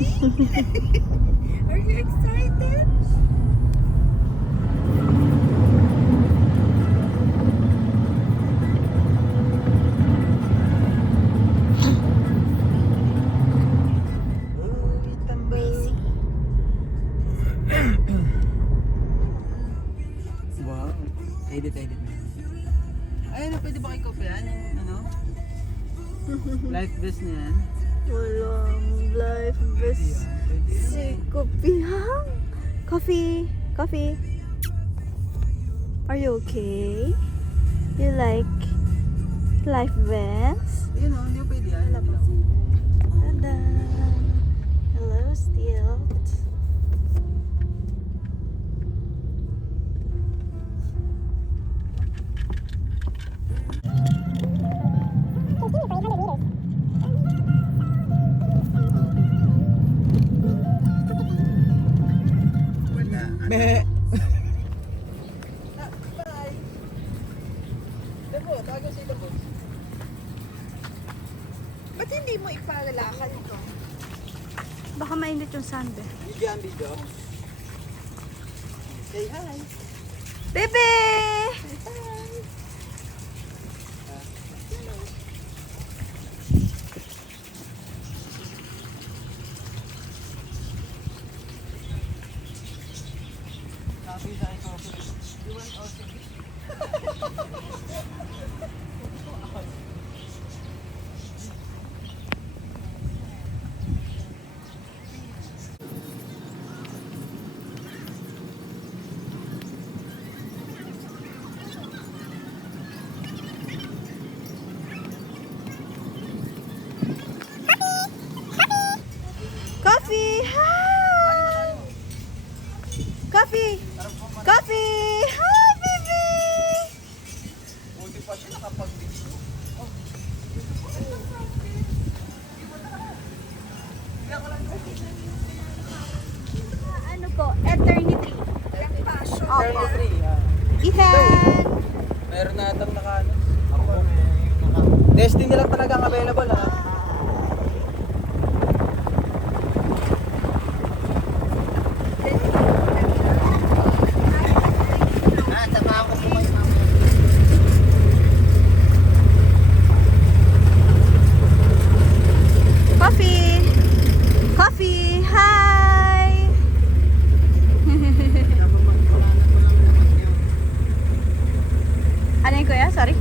Are you excited? Wow. Edit. Ay, ano, pwede ba kayo kopyahan yung ano? Life vest na yan. Walang life vest. Si Kopihang. Coffee. Are you okay? You like life vest? Ayun o, hindi ko pwede yan. Tada. Hello, Stilt. Meh! Dabo, tago si Dabo. Ba't hindi mo ipalalakad ito? Baka mainit yung sande. Bigyan, video. Say hi. Bebe! Sabi sa ikaw, you want also Coffee! Hi! Coffee! Coffee! Hi, baby! buti pa siya nakapag-video. Ano po? Eternity. Opo. Ethan! Meron na atang naka-ano. Destiny lang talaga ang available ha. Coffee! Coffee! Hi! Ano yun, kuya? Sorry.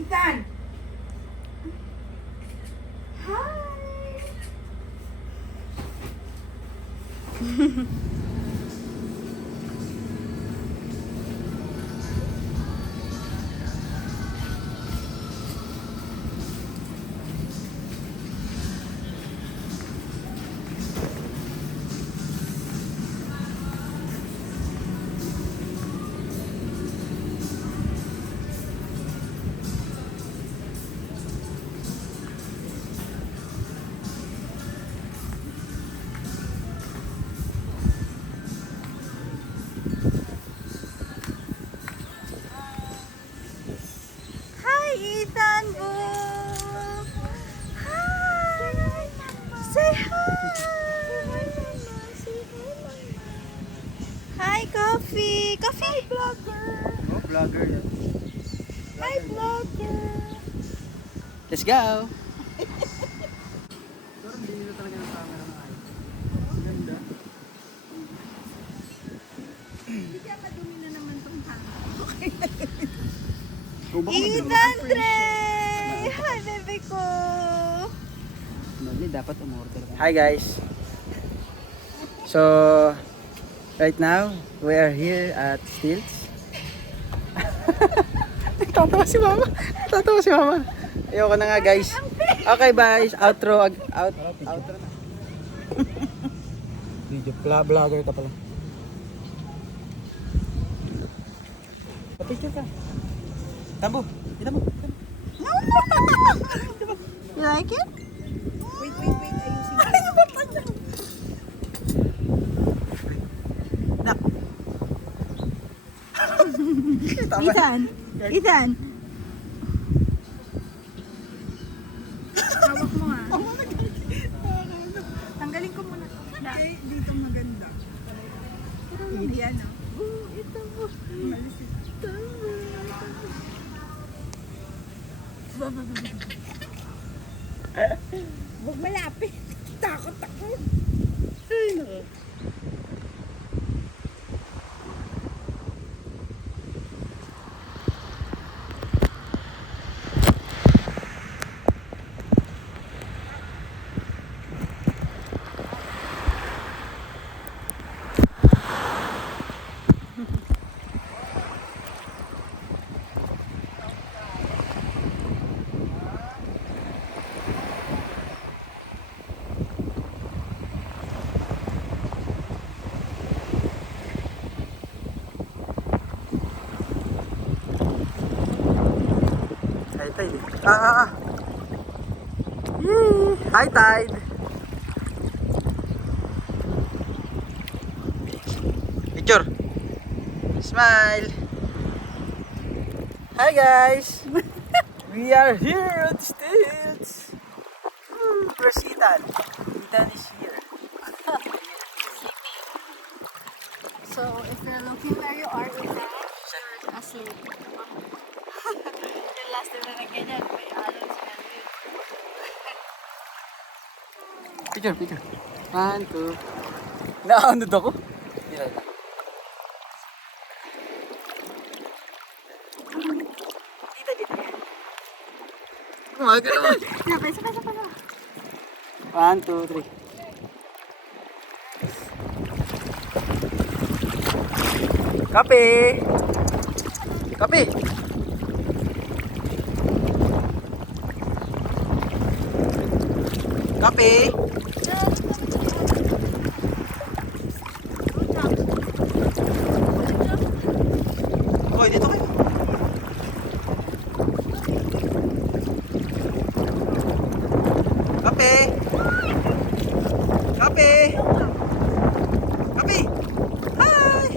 Ethan! Hi! Hi, Ethan Boo! Hi! Say hi! Hi, Coffee! Coffee! Vlogger! Oh, vlogger yan. Hi, vlogger! Let's go! Pero hindi nila talaga ng camera ng ayos. Ganda. Hindi kaya madumi na naman itong hangin. Ethan Dre! Hi, baby ko! Mali, dapat umorder. Hi guys! So, Right now, we are here at Stilts. Tatawa si Mama. Tatawa si Mama. Ayoko na nga guys. Okay guys, outro na. Video vlogger ka pala. Picture ka. Tambo. Tambo. You like it? Wait, ayusin ko. Ethan! Ethan! Hawak mo nga. Tanggalin ko muna. Okay, dito maganda. Yan ah. Ito mo. Huwag malapit. Takot ako. High tide eh. Yee! High tide! Picture! Smile! Hi guys! We are here at Stilts! Where's Ethan? Ethan is here. So, if you're looking where you are, Ethan, you're asleep. Yung last time na ganyan, may araw siya. Picture. 1, 2. Nakaunod ako? Dito. Dito. Umaga naman. Sabay. 1, 2, 3. Kape! Kape! Kape! Hoy, dito kayo. Kape! Kape! Kape! Hi!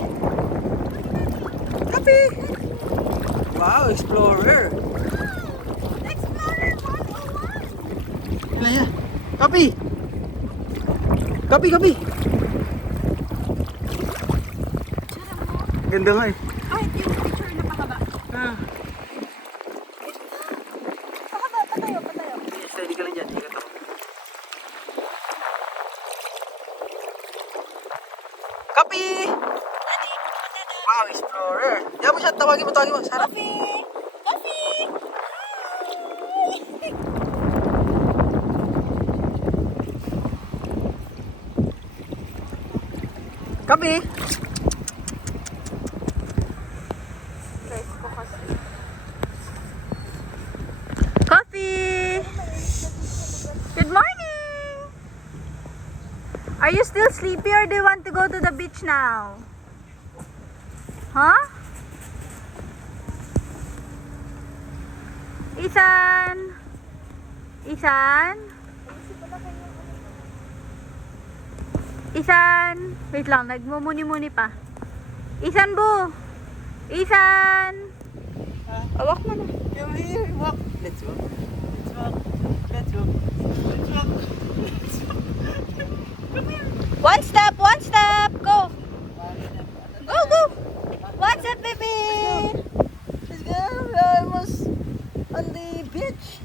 Kape! Wow, explorer! Explorer 101! Ano yan? Kape! Kape! Ganda nga eh. Kahit yung picture na pakaba. Pakaba, patayo. Steady ka lang dyan, ingat ako. Kape! Wow, explorer! Diyan mo siya, tawagin mo. Sarap. Coffee! Kape! Coffee! Good morning! Are you still sleepy or do you want to go to the beach now? Huh? Isan! Wait lang, nagmumuni-muni pa. Isan, bu! Isan! Awak mo na. Come here, walk. Let's walk. One step! Go! Go! One step, baby! Let's go. We're almost on the beach.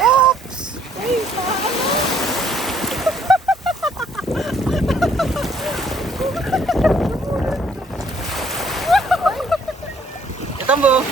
Oops! Hey, Tambo!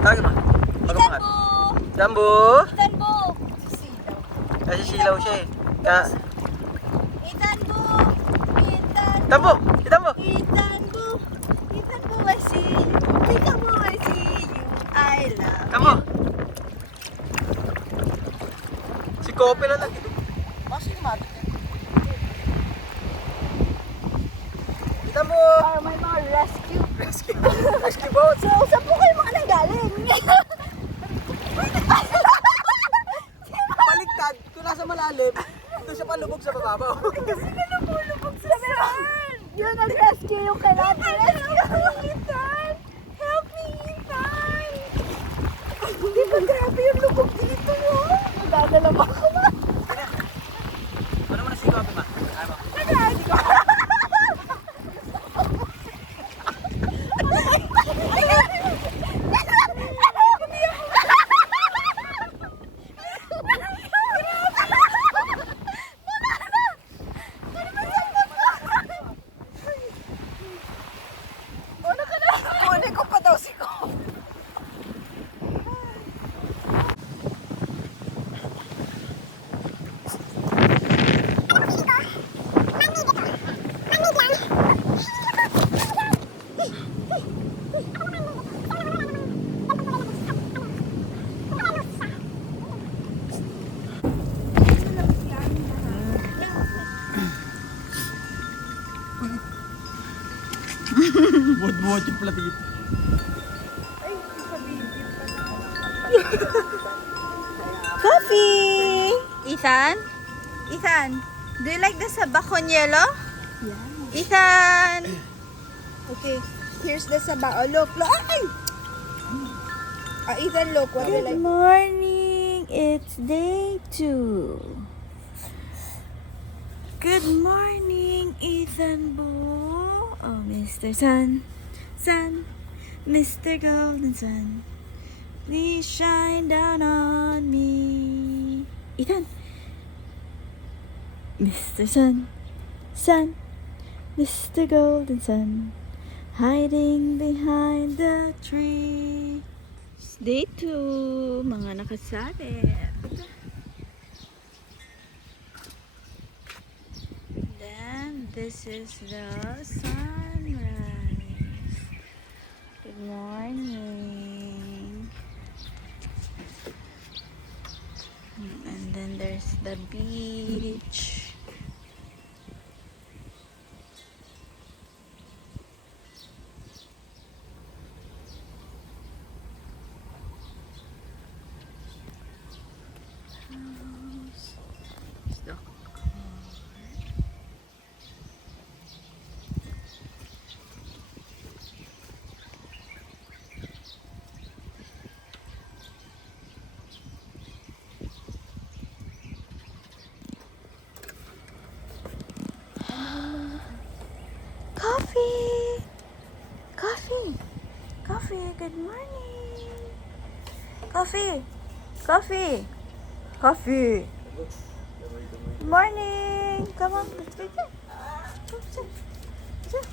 Tawagin mo. Pag-umangat. Jambu! Ethan Bo! Kasi silaw siya eh. Ethan Bo! Ethan Tambo! Itambo! Ethan Bo! Ethan Bo, I see you. Ethan Bo, I see you. I love Tambo! Si Kope na lang. Kasi mati. Itambo! are my mga rescue. Rescue boat! So, saan po kayo mga nanggaling? Baligtad! Kung nasa malalim, ito siya palubog sa bababaw. Kasi ka lumulubog sa saan? Yun nag-rescue yung kailangan rescue. Ethan! Help me, Ethan! Hindi ba grabe yung lubog dito yun? Magdadala ba ako ba? Ano mo na si Kope ma? Ano? Nag-ready ko. Kunin ko pa daw si Ko. Buhat-buhat yung platit. Coffee! Ethan? Ethan, do you like the sabakon yellow? Yeah. Ethan! Okay, here's the sabao. Look, look. Ay! Ethan, look. What do you like? Good morning! It's day 2. Good morning, Ethan Boo. Oh, Mr. Sun, Sun, Mr. Golden Sun, please shine down on me. Ethan, Mr. Sun, Sun, Mr. Golden Sun, hiding behind the tree. It's day 2, mga nakasabit. Then, this is the sunrise. Good morning. And then there's the beach. There's the coffee! Coffee! Coffee, good morning! Coffee! Coffee! Coffee! Good morning! Come on, let's go. Come, sit. Sit.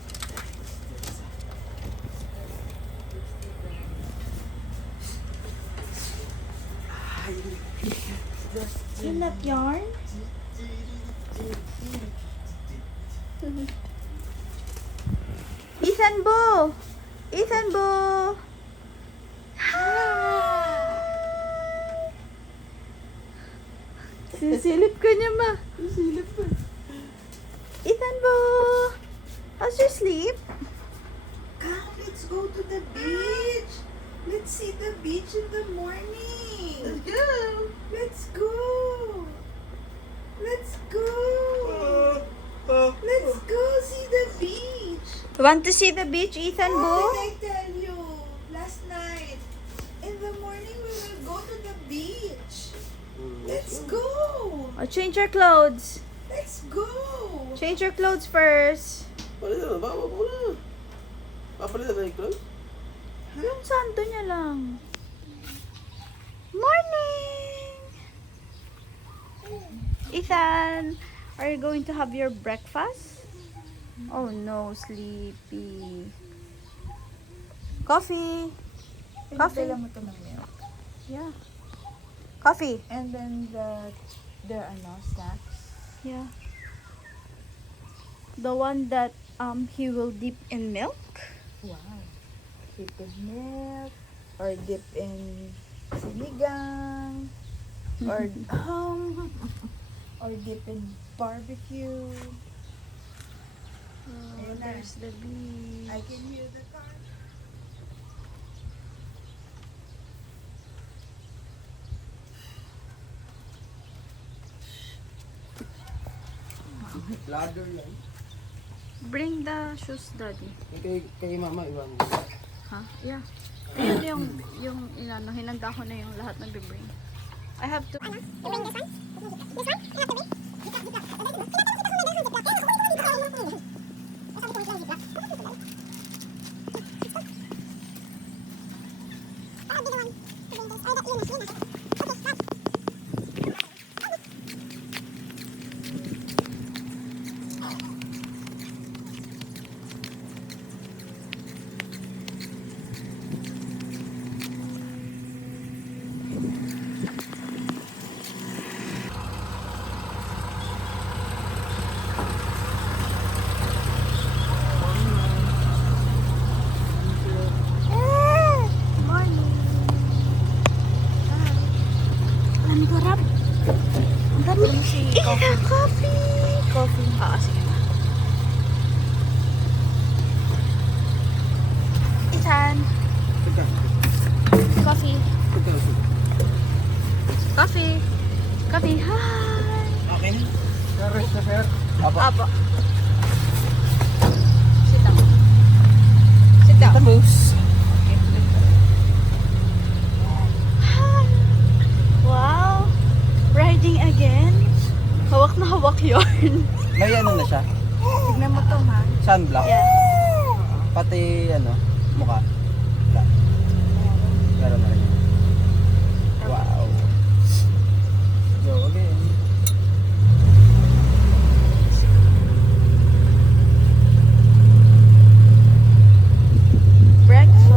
You not yarn? Ethan Boo! Ethan Boo! Hi! Sisilip ka niya ma. Sisilip ka. Ethan Boo! How's your sleep? Come, let's go to the beach. Let's see the beach in the morning. Let's go. Let's go. Let's go. Let's go see the beach. Want to see the beach, Ethan What Boo? did I tell you last night? In the morning we will go to the beach. Let's go. Oh, change your clothes. Let's go. Change your clothes first. Palitan na ba? Wag mo na. Papalitan na yung clothes? Yung santo niya lang. Morning! Ethan, are you going to have your breakfast? Oh no, sleepy. Coffee. Coffee. Pinadala mo to ng milk. Yeah. Coffee. And then there are no snacks. Yeah. The one that he will dip in milk. Wow. Dip in milk, or dip in sinigang, or or dip in barbecue. Oh, Ayun na. there's the beach. I can hear the car. Ladder yan. Bring the shoes, Daddy. Kay mama, iwan. Ha? Yeah. Ayun yung inano, hinanda ko na yung lahat ng bibring. I have to... Morning! Ang garap! Ang dami! Coffee! Coffee! Coffee! Sige na. Ethan! Coffee! Coffee! Coffee! Hi! Okay na. Rest na, sir. Apo. Apo. Sit down. Sit down. Moose. Hi! Wow! Riding again? Hawak na hawak yun. May ano na siya? Tignan mo to, ha? Sunblock. Yeah. Pati mukha. Wala. Meron na rin. Wow. Go again. Breakfast.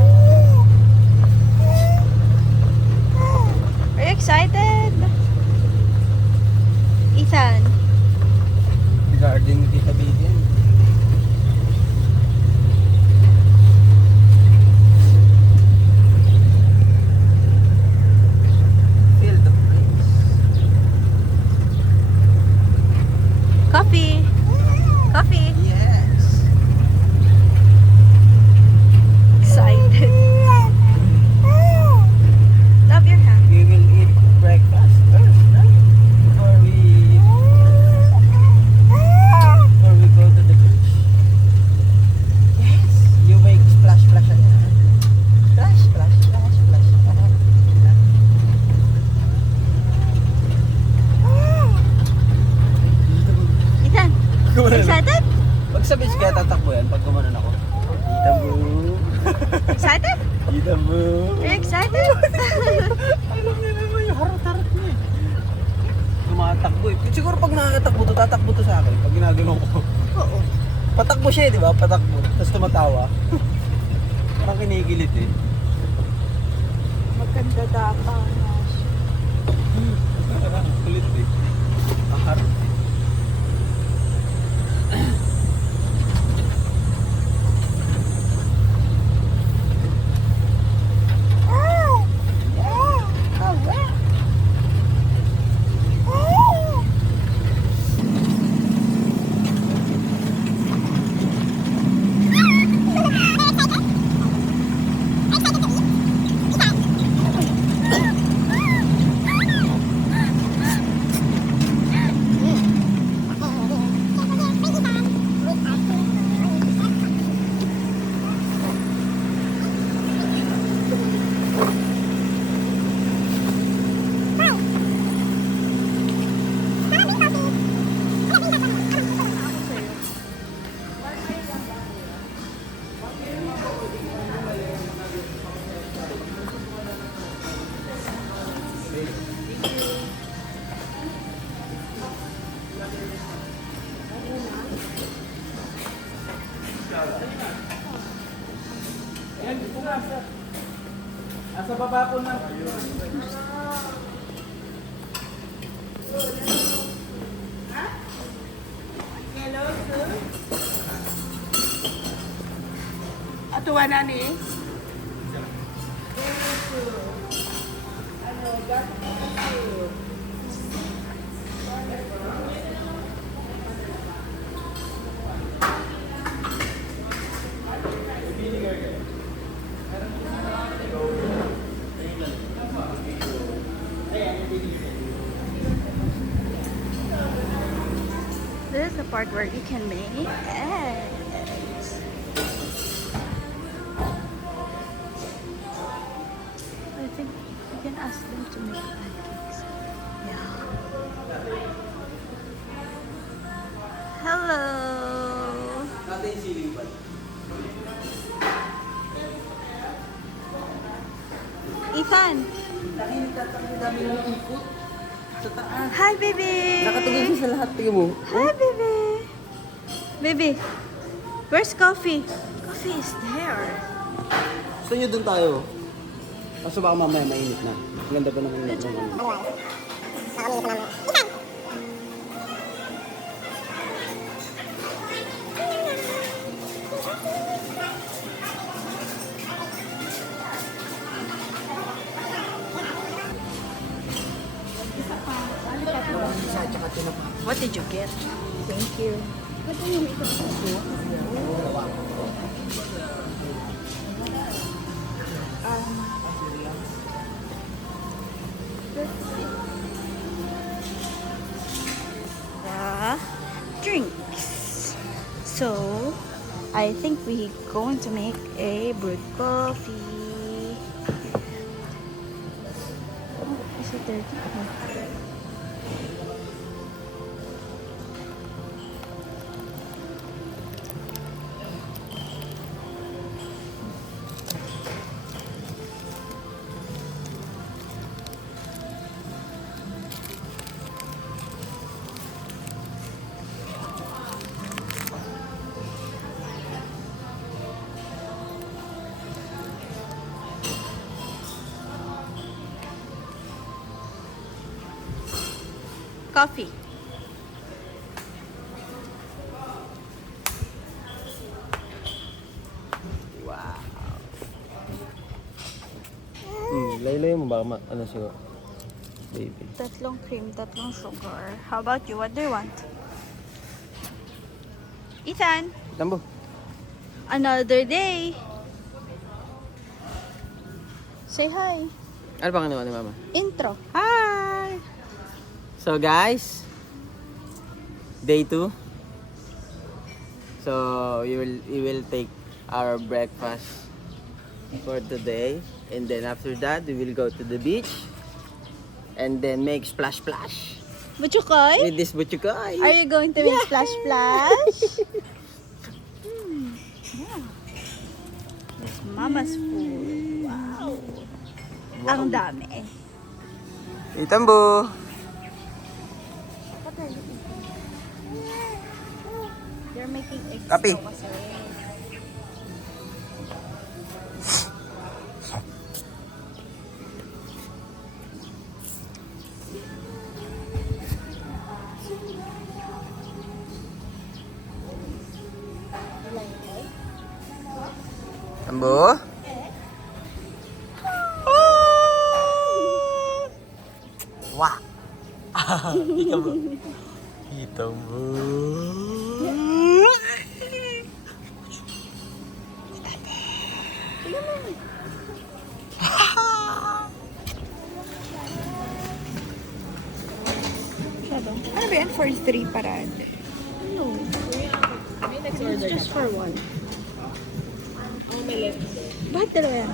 Are you excited? Ethan. Garden ni Tita Vivian. Feel the breeze. Coffee. Coffee. Yes. Excited. Love your hand. We will eat breakfast first, no? Before we go to the beach. Yes. You make splash splash on your hand. Splash splash splash splash. Ethan. Excited? Pag sa beach kaya tatakbo yan pag gumanon ako. Tita mo. Excited? Tita mo. Are you excited? Alam niya naman yung harot-harot niya eh. Tumatakbo eh. Siguro pag nakakatakbo to, tatakbo to sa akin pag ginagano ko. Oo. Patakbo siya eh, di ba? Patakbo. Tapos tumatawa. Parang kinikilit eh. Maganda dapa na siya. Kulit eh. Maharot eh. baba po na. Hello, sir. Atuwa na ni? This is the part where you can make eggs. I think you can ask them to make pancakes. Yeah. Hello. Natin siling pa. Ethan. Dami ng ikot. Sa taas. Hi, baby. Nakatugin siya sa lahat. Tingnan mo. Hi, baby. Baby, where's coffee? Coffee is there. Gusto nyo dun tayo? Kaso baka mamaya mainit na. Ang ganda pa naman ng What did you get? Thank you. The drinks. So, I think we're going to make a brewed coffee. Oh, is it dirty? No. Coffee. Laylay mo ba? Ano siya? Baby. Tatlong cream, tatlong sugar. How about you? What do you want? Ethan, Tambo. another day. Say hi. Ano bang ano ni Mama? Intro. Hi! So guys, day 2. So we will take our breakfast for today, and then after that we will go to the beach and then make splash Buchukoy? with this buchukoy. Are you going to make splash splash? Yeah. It's mama's food. Wow. Ang dami. Itambo. What are you eating? They're making eggs. Kape. daw kasi. Tambo. Wah. Itambo. Itambo. Ano ba yan? For 3 parade. No. It's just for one. Bakit dalawa yan?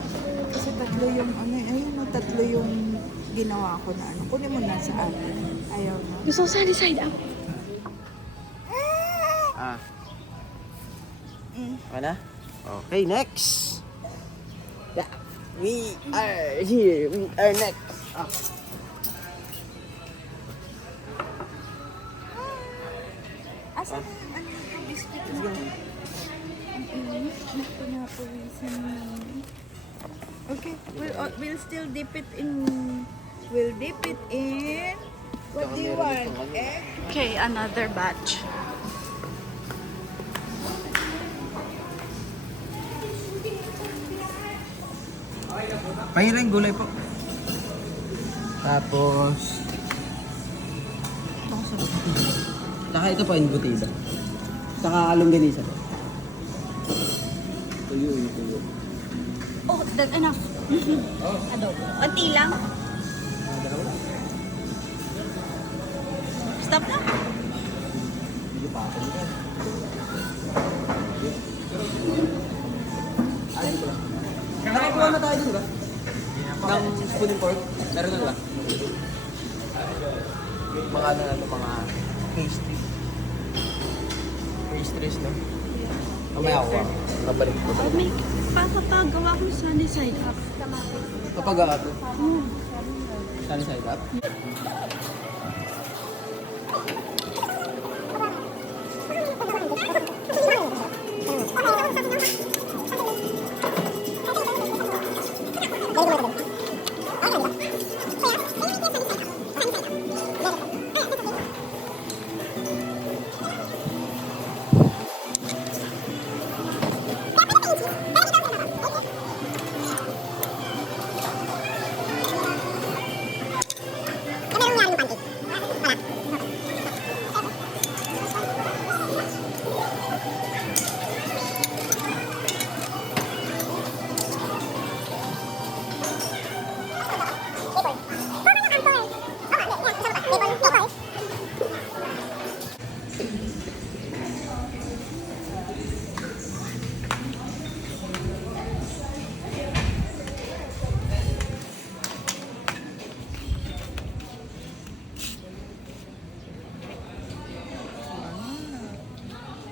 Kasi tatlo yung, ayun na, tatlo yung ginawa ko na ano. Kunin mo na sa akin. Ayaw na. Gusto ko sunny side up. Ah. Ano? Okay, next. Yeah. We are here. We are next. Ah. Asan yung ano yung biscuit mo? Ang init. Pinapawisan mo. Okay, we'll still dip it in. We'll dip it in. What do you want? Egg? Okay, another batch. Pahirang gulay po. Tapos, saka ito po yung butido. Saka longganisa po. Tuyo. Oh, that's enough. Adobo. Unti lang. Stop na. Hindi pa ako. Nakakuha na tayo dun ba? Ng spoon and fork? Meron na ba? Mga ano na mga pastry. Pastries, no? Mamaya ako. Nabalik ko. Oh, may papagawa ko sunny side up. Kapag ako. Sunny side up.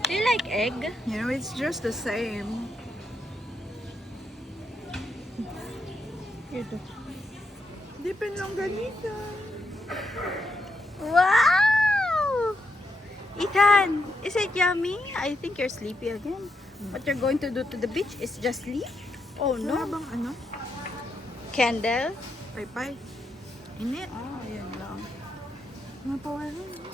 Do you like egg? You know, it's just the same. Ito. Dipin lang ganito. Wow! Ethan, is it yummy? I think you're sleepy again. What you're going to do to the beach is just sleep? Oh Wala no. bang ano? Candle? Paypay. Init. Oh, yun lang. Mapawalan.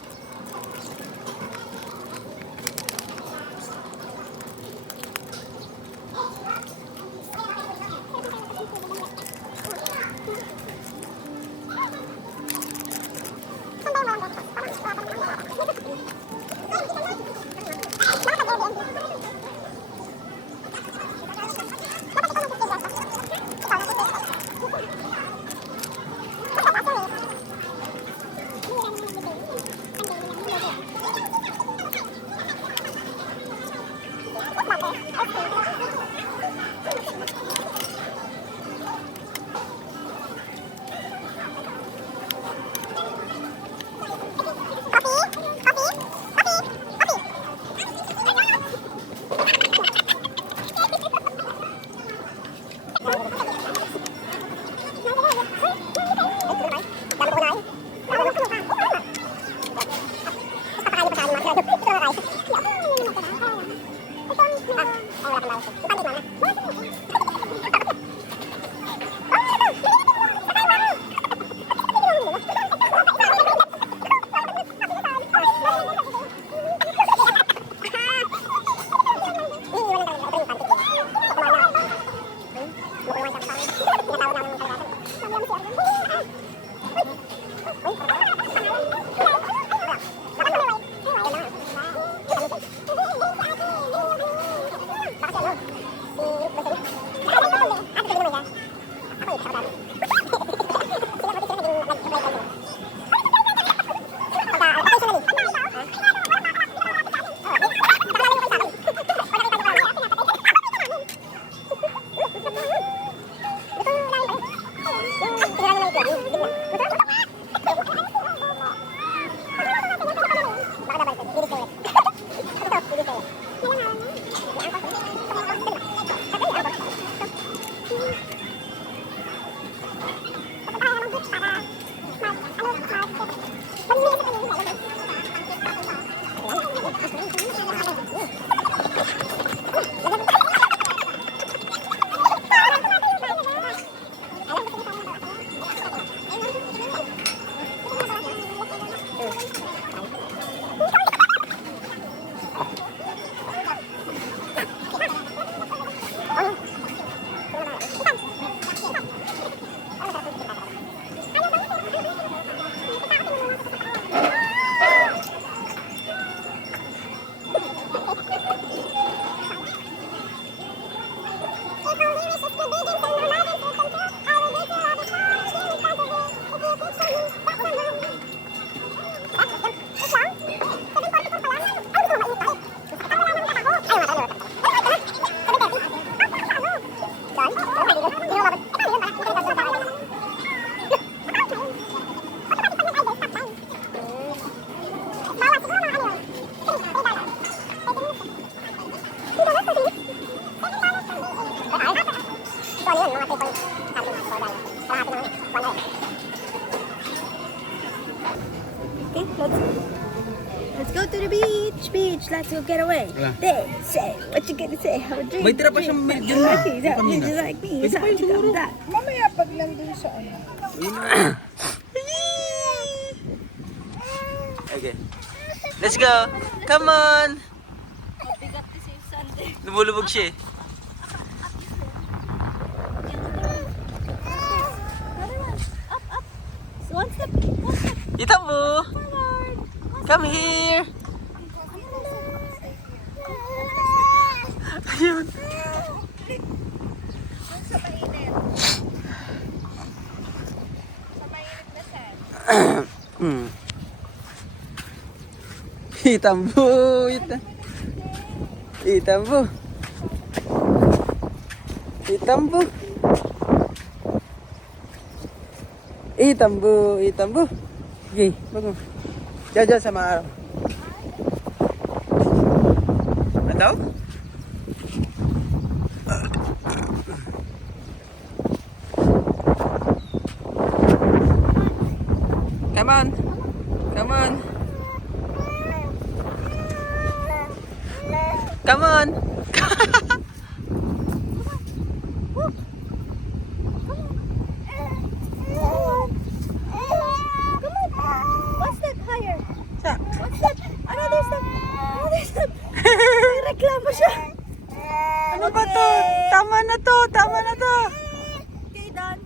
the beach, beach. Let's go get away. Wala. They say, what you gonna say? Have a drink. May tira pa siyang milk dyan, ma. Kanina. Just like me. Pwede pa yun siguro. Mamaya pag nandun sa ano. Okay. Let's go. Come on. Lumulubog siya eh. One step, one step Ita mo. forward. Come here. Ayun. Sa mainit. Sa mainit na sand. Itambo. Itambo. Itambo. Itambo. Itambo. Okay, bago. Diyan sa mga araw. Ano daw? Come on. Come on. Come on. One step higher. Sa. One step. Another step. Another step. Reklamo siya. Ano ba to? Tama na to. Tama na to. Okay, done.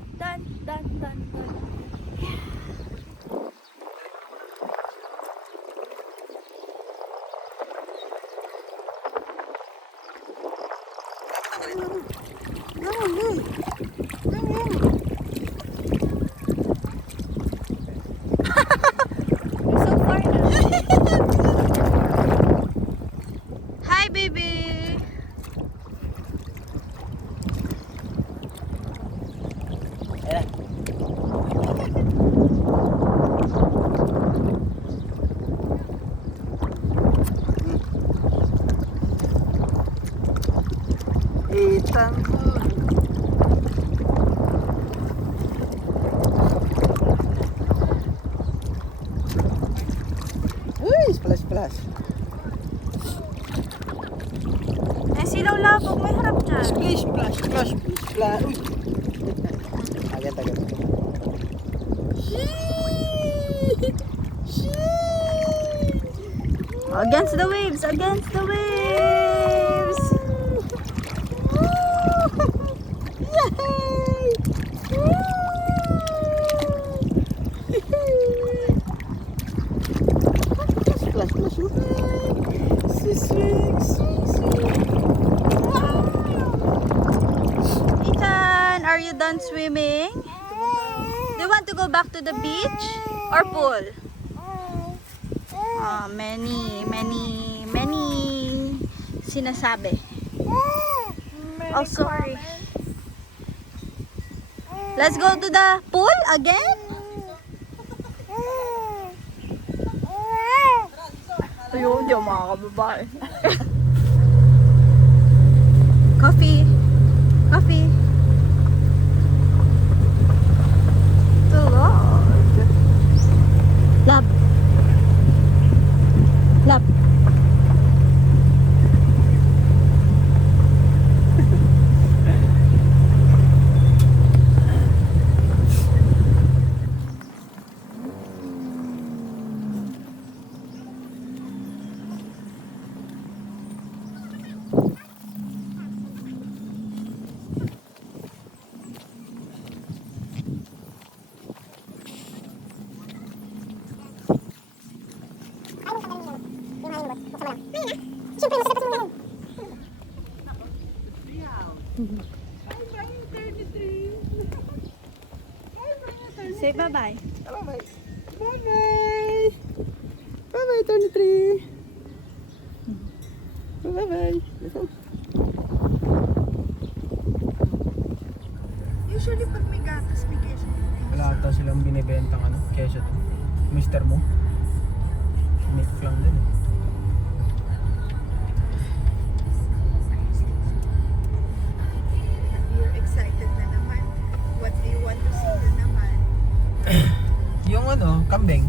We're so far now. Hi, baby. Itambo. Uy, splash. Eh, silaw labog. May harap dyan. Splash. Uy. Agad. Against the waves. Splash. Sweet. Ethan, are you done swimming? Do you want to go back to the beach or pool? Many sinasabi. Oh, sorry. Let's go to the pool again. Ayun, di mga kababae. Coffee. The Lord. Lab. Say bye-bye. Bye-bye, 23. Bye-bye. Usually pag may gatas, may queso. Wala ata silang binibentang kesyo to. Mister mo. Make lang din. You're excited na naman. What do you want to see na naman? Yung kambing.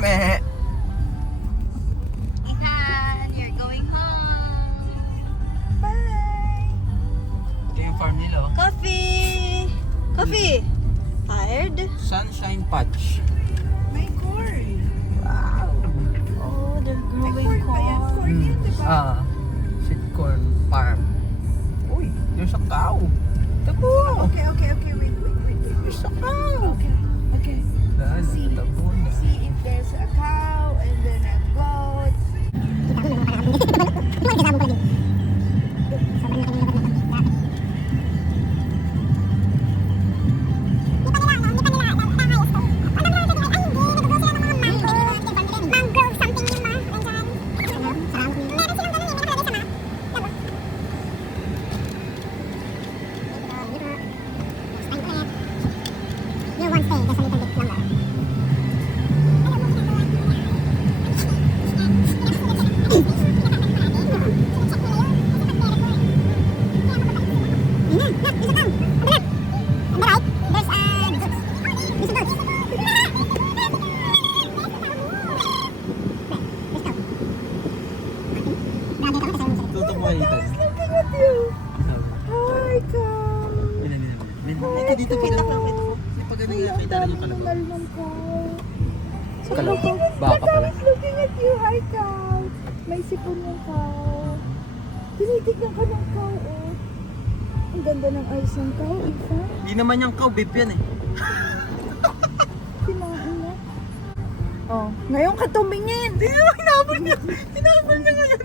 Meh. Sunshine Patch. May corn. Wow. Oh, they're May growing corn ba yan? Corn corn. yan, di ba? Sweet corn farm. Uy, there's a cow. Tabo. Okay. Wait. There's a cow. Okay. Dahil, tabo na. See if there's a cow and then a goat. Tutok mo kayo tayo. Looking at you. Hi, cow. Ito dito kita ka. Pag ano yung kita rin yung kalabaw. Malmang cow. Kalabaw. Baka pala. It's looking at you. Hi, cow. May sipon yung cow. Tinitignan ka ng cow, oh. Ang ganda ng eyes ng cow, Ethan. Hindi naman yung cow, beef yan eh. Kinain na. Oh, ngayon ka tumingin. Hinabol niya ngayon.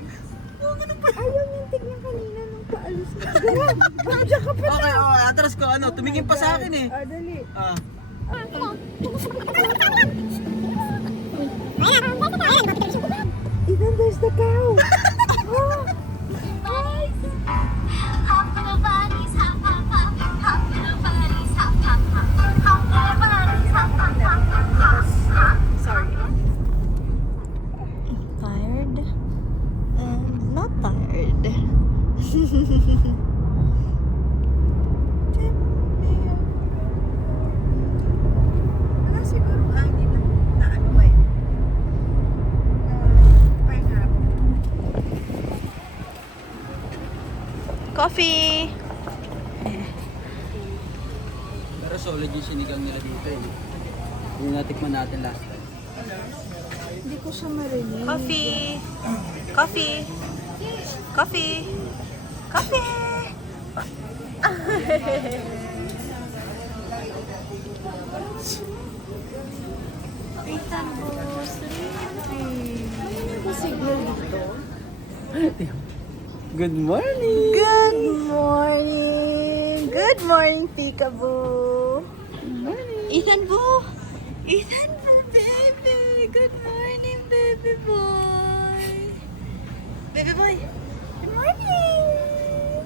Oh, ganun pa. Ayaw niyang tignan kanina nung paalis na. Diyan ka pa Okay, atras ko ano, tumingin pa sa akin eh. Ah, dali. Ah. Ethan, there's the cow. Oh. Tired? Not tired. Wala siguro hindi na ano eh. Pineapple. Coffee! Pero solid yung sinigang nila dito eh. Yung natikman natin last time. Hindi ko siya marinig. Coffee! Coffee! Coffee! Coffee! Ethan po, sleeping. Ano signal dito? Good morning! Good morning! Good morning, Peekaboo! Good morning! Ethan po! Ethan po, baby! Good morning, baby boy! Baby boy! Good morning!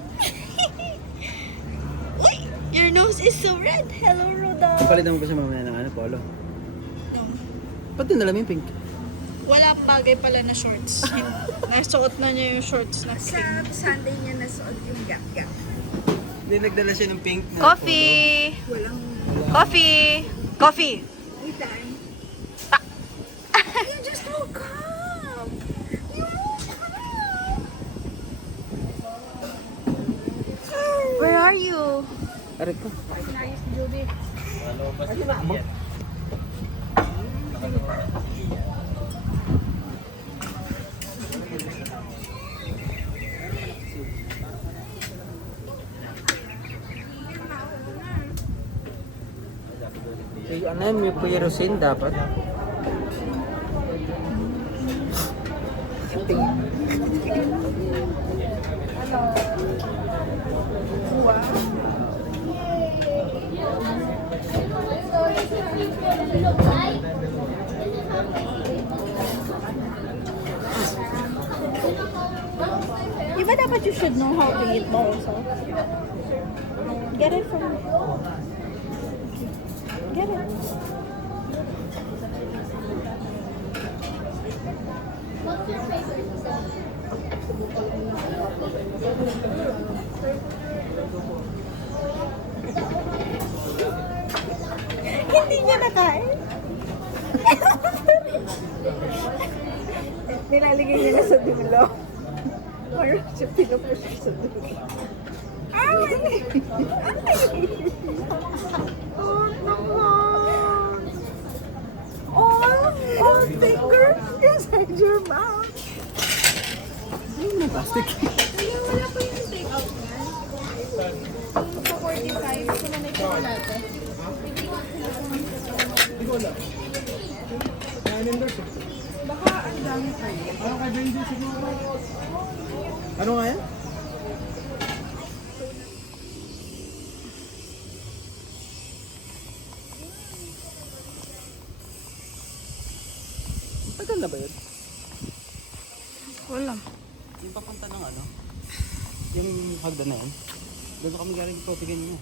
Uy! Your nose is so red! Hello, Rudolph! Palitan mo pa sa mamaya ng ano, polo. No. Ba't dinala mo yung pink? Wala bagay pala na shorts. Nasuot na niya yung shorts na Sa Sunday niya nasuot yung gap-gap. Hindi, nagdala siya ng pink na Coffee! Walang... Coffee! Coffee! Ethan. You just woke up! You woke up! Where are you? polo. Aray ko. Ano yung may pyrosin dapat? Diba dapat you should know how to eat also? Get it from... Get it. Hindi niya nakain. Nilalagay niya na sa dulo. Or siya pinupush sa dulo. Ay! Oh, naman! finger inside your mouth. Ayun na plastic. Wala pa yung take-out niyan. Yung sa 45, kung na may chocolate. Baka ang dami pa yun. Ano nga yan? Tagal na ba yun? Wala. Yung papunta ng ano? Yung hagdan na yan? Doon kami galing po, tignan niyo.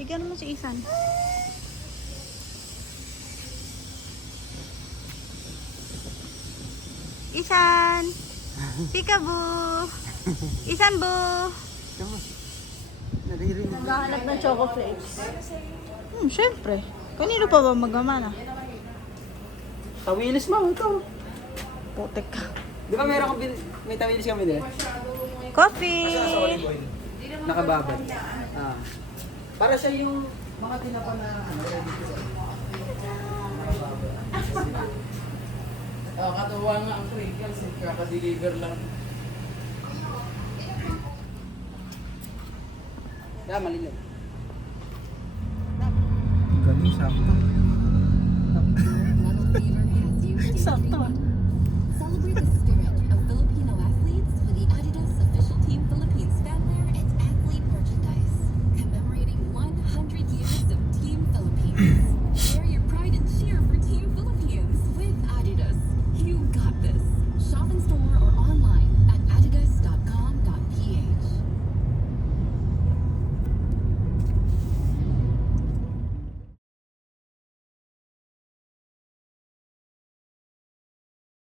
Bigyan mo si Isan. Isan! Peekaboo! Isan bo! Tama. Naririnig. Naghahanap ng choco flakes. Syempre. Kanino pa ba magamana? Tawilis mo, ito. Putek ka. Di ba meron kang may tawilis kami din? Coffee! Nakababad. Ah. Para siya yung mga tinapa na ano, ready to go. Katuwa nga ang Pringles, kaka-deliver lang. Kaya malilit. Galing sakto. Sakto.